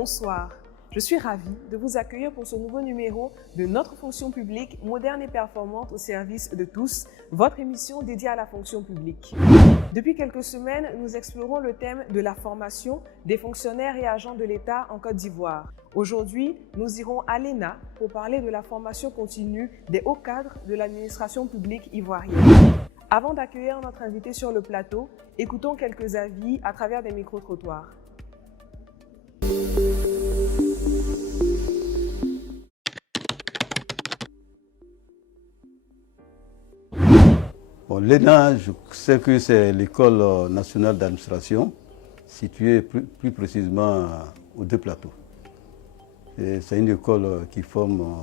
Bonsoir, je suis ravie de vous accueillir pour ce nouveau numéro de notre fonction publique moderne et performante au service de tous, votre émission dédiée à la fonction publique. Depuis quelques semaines, nous explorons le thème de la formation des fonctionnaires et agents de l'État en Côte d'Ivoire. Aujourd'hui, nous irons à l'ENA pour parler de la formation continue des hauts cadres de l'administration publique ivoirienne. Avant d'accueillir notre invité sur le plateau, écoutons quelques avis à travers des micro-trottoirs. Bon, l'ENA, je sais que c'est l'école nationale d'administration, située plus précisément aux Deux Plateaux. C'est une école qui forme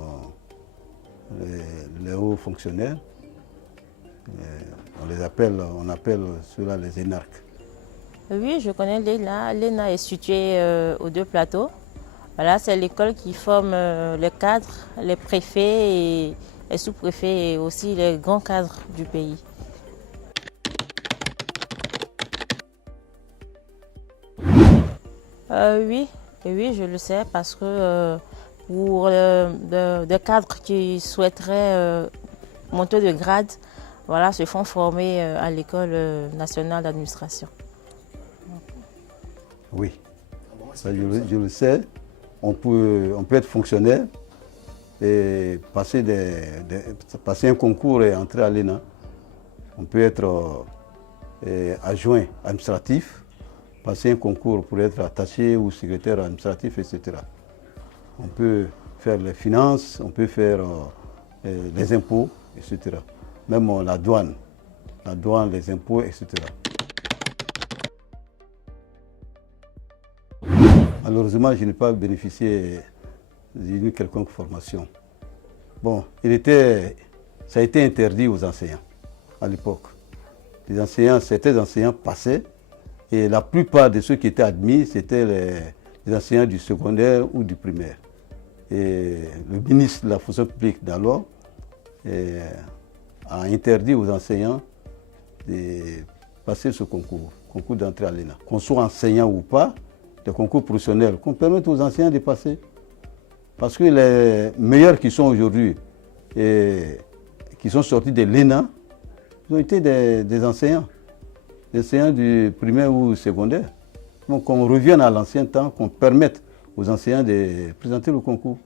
les hauts fonctionnaires. On appelle cela les énarques. Oui, je connais l'ENA. L'ENA est située aux Deux Plateaux. Voilà, c'est l'école qui forme les cadres, les préfets et les sous-préfets et aussi les grands cadres du pays. Oui, je le sais parce que pour des cadres qui souhaiteraient monter de grade, voilà, se font former à l'école nationale d'administration. Oui, ça, je le sais. On peut être fonctionnaire et passer un concours et entrer à l'ENA. On peut être adjoint administratif, passer un concours pour être attaché ou secrétaire administratif, etc. On peut faire les finances, on peut faire les impôts, etc. Même la douane, les impôts, etc. Malheureusement, je n'ai pas bénéficié d'une quelconque formation. Bon, ça a été interdit aux enseignants à l'époque. Certains enseignants passaient et la plupart de ceux qui étaient admis, c'était les enseignants du secondaire ou du primaire. Et le ministre de la fonction publique d'alors a interdit aux enseignants de passer ce concours d'entrée à l'ENA. Qu'on soit enseignant ou pas, des concours professionnels, qu'on permette aux enseignants de passer. Parce que les meilleurs qui sont aujourd'hui et qui sont sortis de l'ENA, ils ont été des enseignants du primaire ou secondaire. Donc qu'on revienne à l'ancien temps, qu'on permette aux enseignants de présenter le concours.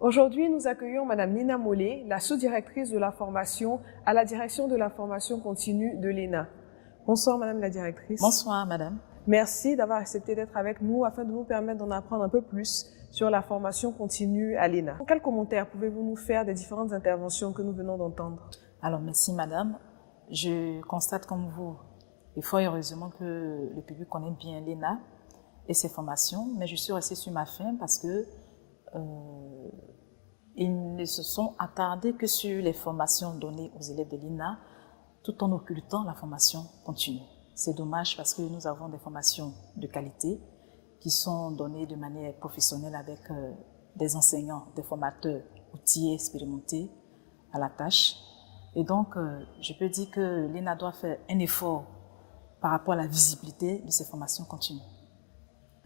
Aujourd'hui, nous accueillons Mme Nina Mollet, la sous-directrice de la formation à la direction de la formation continue de l'ENA. Bonsoir Madame la directrice. Bonsoir Madame. Merci d'avoir accepté d'être avec nous afin de nous permettre d'en apprendre un peu plus sur la formation continue à l'ENA. Quels commentaires pouvez-vous nous faire des différentes interventions que nous venons d'entendre? Alors merci Madame. Je constate comme vous, et fort heureusement que le public connaît bien l'ENA et ses formations, mais je suis restée sur ma faim parce que ils ne se sont attardés que sur les formations données aux élèves de l'ENA, tout en occultant la formation continue. C'est dommage parce que nous avons des formations de qualité qui sont données de manière professionnelle avec des enseignants, des formateurs outillés, expérimentés à la tâche. Et donc, je peux dire que l'ENA doit faire un effort par rapport à la visibilité de ces formations continues.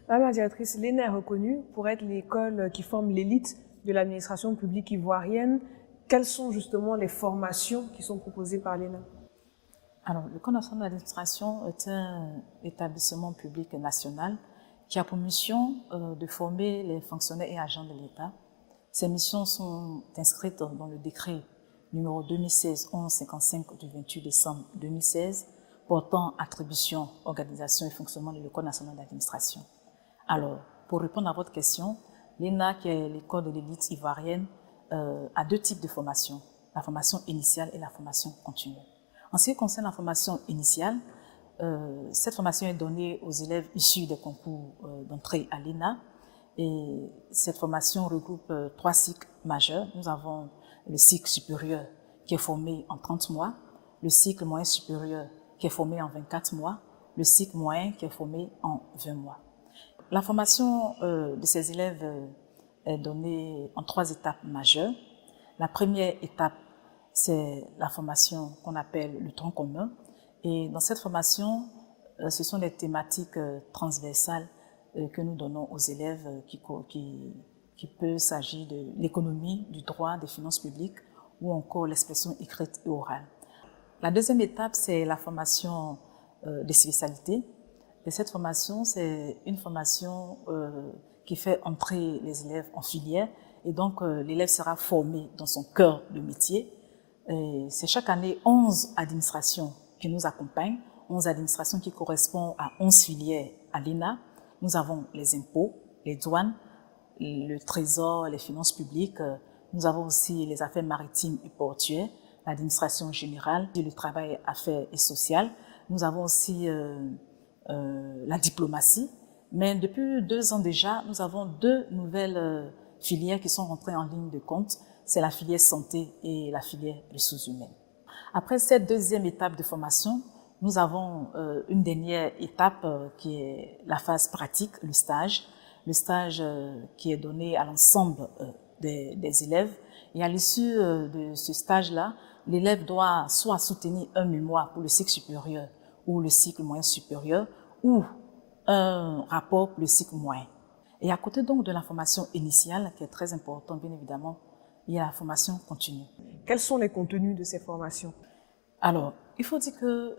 Madame la directrice, l'ENA est reconnue pour être l'école qui forme l'élite de l'administration publique ivoirienne. Quelles sont justement les formations qui sont proposées par l'ENA? Alors, l'École nationale d'administration est un établissement public national qui a pour mission de former les fonctionnaires et agents de l'État. Ces missions sont inscrites dans le décret numéro 2016-1155 du 28 décembre 2016 portant attribution, organisation et fonctionnement de l'École nationale d'administration. Alors, pour répondre à votre question, l'ENA, qui est l'école de l'élite ivoirienne, a deux types de formations, la formation initiale et la formation continue. En ce qui concerne la formation initiale, cette formation est donnée aux élèves issus des concours d'entrée à l'ENA et cette formation regroupe trois cycles majeurs. Nous avons le cycle supérieur qui est formé en 30 mois, le cycle moyen supérieur qui est formé en 24 mois, le cycle moyen qui est formé en 20 mois. La formation de ces élèves est donnée en trois étapes majeures. La première étape, c'est la formation qu'on appelle le tronc commun. Et dans cette formation, ce sont des thématiques transversales que nous donnons aux élèves qui peut s'agir de l'économie, du droit, des finances publiques ou encore l'expression écrite et orale. La deuxième étape, c'est la formation des spécialités. Et cette formation, c'est une formation qui fait entrer les élèves en filière et donc l'élève sera formé dans son cœur de métier. C'est chaque année 11 administrations qui nous accompagnent, 11 administrations qui correspondent à 11 filières à l'ENA. Nous avons les impôts, les douanes, le trésor, les finances publiques. Nous avons aussi les affaires maritimes et portuaires, l'administration générale, le travail, affaires et sociales. Nous avons aussi la diplomatie. Mais depuis 2 ans déjà, nous avons 2 nouvelles filières qui sont rentrées en ligne de compte. C'est la filière santé et la filière ressources humaines. Après cette deuxième étape de formation, nous avons une dernière étape qui est la phase pratique, le stage. Le stage qui est donné à l'ensemble des élèves. Et à l'issue de ce stage-là, l'élève doit soit soutenir un mémoire pour le cycle supérieur ou le cycle moyen supérieur ou un rapport pour le cycle moyen. Et à côté donc de la formation initiale, qui est très importante bien évidemment, il y a la formation continue. Quels sont les contenus de ces formations? Alors, il faut dire que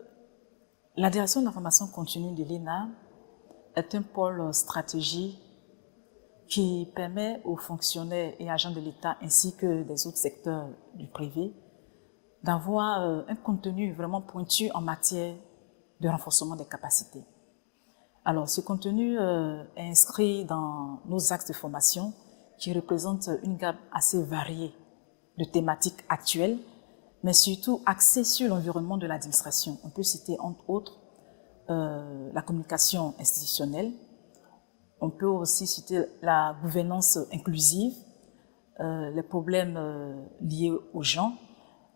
la direction de la formation continue de l'ENA est un pôle stratégie qui permet aux fonctionnaires et agents de l'État ainsi que des autres secteurs du privé d'avoir un contenu vraiment pointu en matière de renforcement des capacités. Alors, ce contenu est inscrit dans nos axes de formation qui représentent une gamme assez variée de thématiques actuelles, mais surtout axées sur l'environnement de l'administration. On peut citer entre autres la communication institutionnelle. On peut aussi citer la gouvernance inclusive, les problèmes liés aux gens.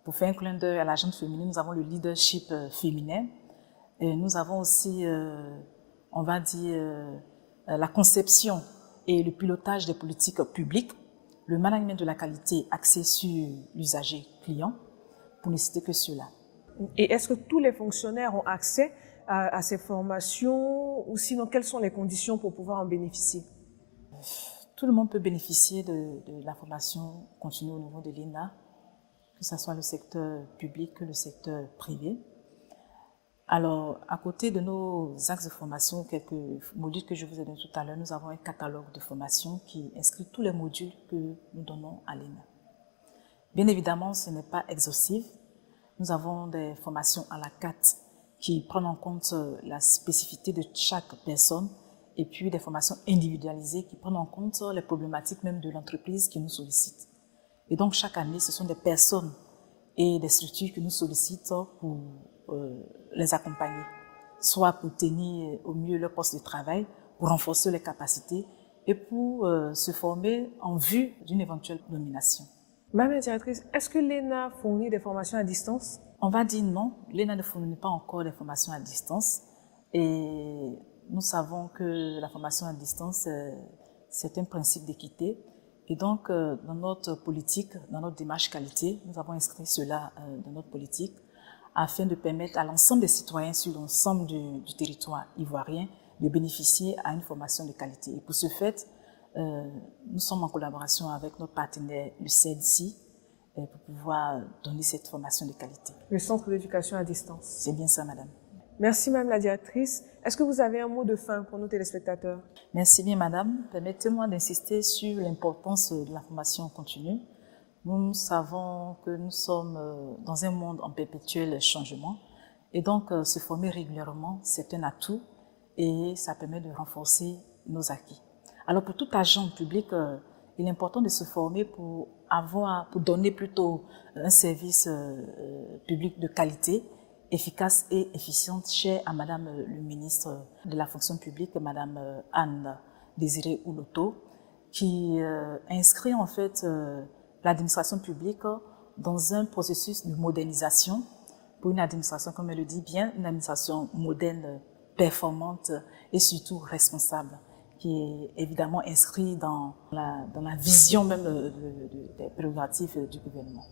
Pour faire un clin d'œil à l'agenda féminin, nous avons le leadership féminin. Et nous avons aussi, on va dire, la conception et le pilotage des politiques publiques, le management de la qualité axé sur l'usager client, pour ne citer que cela. Et est-ce que tous les fonctionnaires ont accès à ces formations ou sinon quelles sont les conditions pour pouvoir en bénéficier? Tout le monde peut bénéficier de la formation continue au niveau de l'ENA, que ce soit le secteur public que le secteur privé. Alors, à côté de nos axes de formation, quelques modules que je vous ai donnés tout à l'heure, nous avons un catalogue de formation qui inscrit tous les modules que nous donnons à l'ENA. Bien évidemment, ce n'est pas exhaustif. Nous avons des formations à la carte qui prennent en compte la spécificité de chaque personne et puis des formations individualisées qui prennent en compte les problématiques même de l'entreprise qui nous sollicite. Et donc, chaque année, ce sont des personnes et des structures qui nous sollicitent pour les accompagner, soit pour tenir au mieux leur poste de travail, pour renforcer les capacités et pour se former en vue d'une éventuelle nomination. Madame la directrice, est-ce que l'ENA fournit des formations à distance? On va dire non, l'ENA ne fournit pas encore des formations à distance et nous savons que la formation à distance, c'est un principe d'équité. Et donc, dans notre politique, dans notre démarche qualité, nous avons inscrit cela dans notre politique afin de permettre à l'ensemble des citoyens sur l'ensemble du territoire ivoirien de bénéficier à une formation de qualité. Et pour ce fait, nous sommes en collaboration avec notre partenaire, le CEDC, pour pouvoir donner cette formation de qualité. Le centre d'éducation à distance. C'est bien ça, madame. Merci, madame la directrice. Est-ce que vous avez un mot de fin pour nos téléspectateurs? Merci bien, madame. Permettez-moi d'insister sur l'importance de la formation continue. Nous savons que nous sommes dans un monde en perpétuel changement et donc se former régulièrement, c'est un atout et ça permet de renforcer nos acquis. Alors pour tout agent public, il est important de se former pour donner plutôt un service public de qualité, efficace et efficiente, chère à Madame le ministre de la fonction publique, Madame Anne Désiré Ouloto, qui inscrit en fait l'administration publique dans un processus de modernisation pour une administration, comme elle le dit bien, une administration moderne, performante et surtout responsable, qui est évidemment inscrit dans la vision même des prérogatives du gouvernement.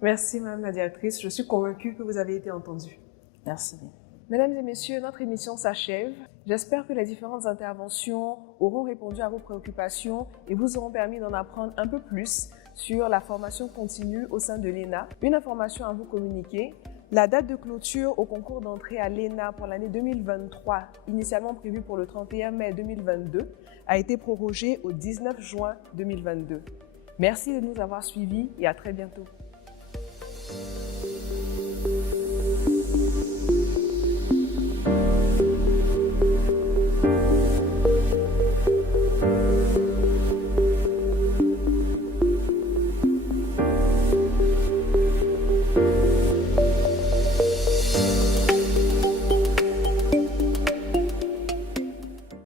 Merci, madame la directrice. Je suis convaincue que vous avez été entendue. Merci bien. Mesdames et messieurs, notre émission s'achève. J'espère que les différentes interventions auront répondu à vos préoccupations et vous auront permis d'en apprendre un peu plus sur la formation continue au sein de l'ENA. Une information à vous communiquer. La date de clôture au concours d'entrée à l'ENA pour l'année 2023, initialement prévue pour le 31 mai 2022, a été prorogée au 19 juin 2022. Merci de nous avoir suivis et à très bientôt.